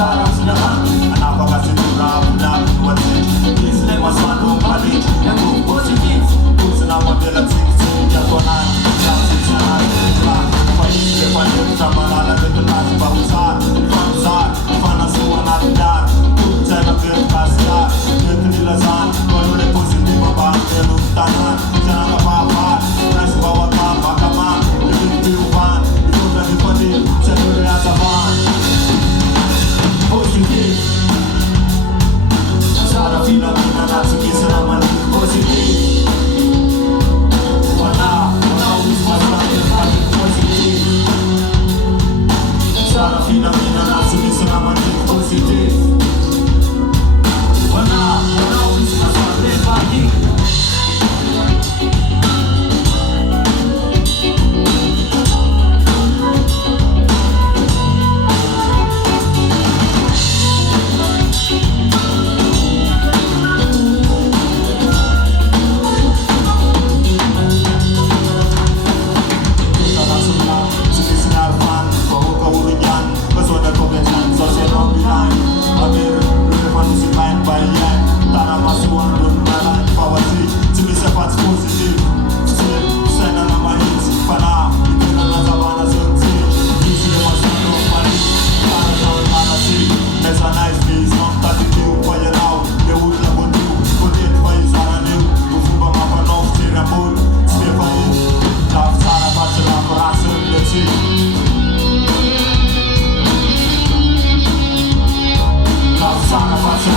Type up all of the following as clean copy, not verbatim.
Tarang sinahan, napakasinura mula Havatse. Isle maswalong balik, yang positif. Puso na modelat siksik, jatuhan, yang siksahan. Paisle panik, sama lalagay tunas, bahusar, fansar, fanasuan at dar. Tukcay na kirkasya, kirkinilasan, kolore positif, mabangke luktanan. Jangan kapapar, nasi bawa kapal, kamar, lebih tiupan, itu dari panik, cenderung asapan. Positif, cara fenomena natsuki selaman positif. Wana wisma selaman positif. Cara fenomena natsuki selaman positif. Wana wisma selaman positif.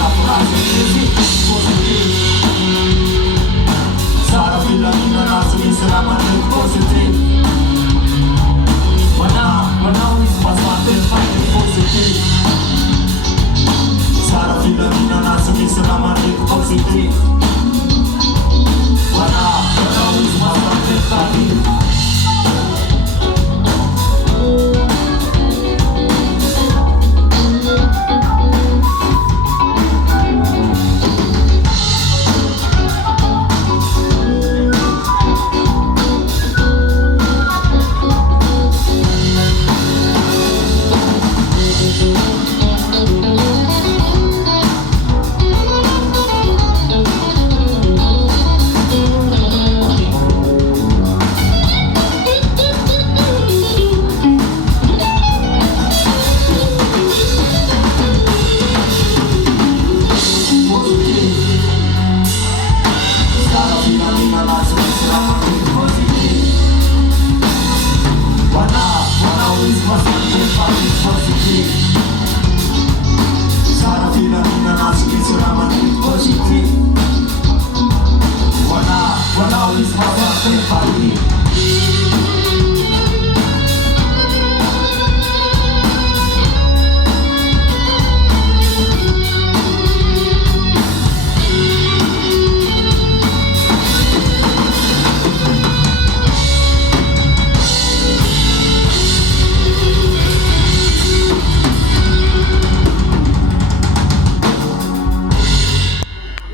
Havatse.